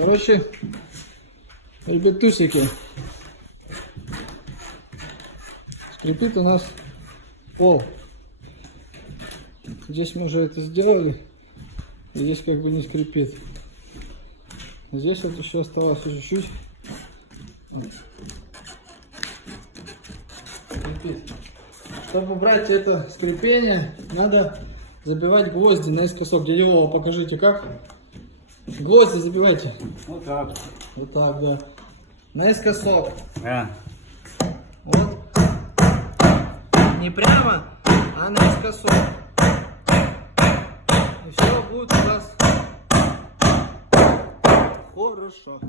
Короче, ребятусики, скрипит у нас пол. Здесь мы уже это сделали, и здесь как бы не скрипит. Здесь вот еще осталось чуть-чуть. Скрипит. Чтобы убрать это скрипение, надо забивать гвозди наискосок. Дядя Вова, покажите как. Гвозди забивайте. Вот так. Вот так, да. Наискосок. Да. Вот. Не прямо, а наискосок. И все будет у нас хорошо.